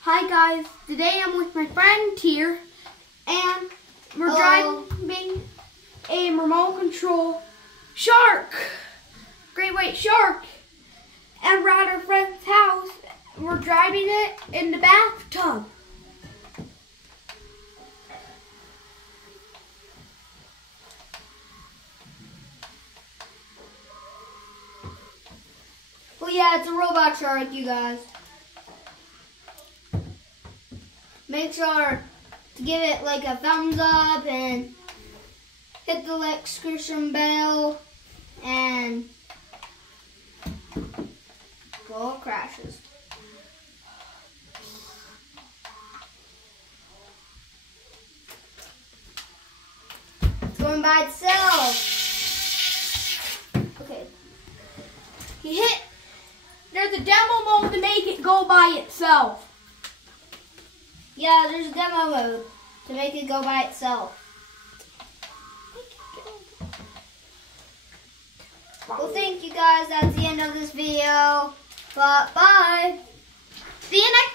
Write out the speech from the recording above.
Hi guys. Today I'm with my friend here, and we're driving a remote control shark, great white shark, and we're at our friend's house. We're driving it in the bathtub. Well, yeah, it's a robot shark, you guys. Make sure to give it like a thumbs up and hit the like subscription bell and go crashes. It's going by itself. Okay. There's a demo mode to make it go by itself. Yeah, there's a demo mode to make it go by itself. Well, thank you guys. That's the end of this video. Bye. See you next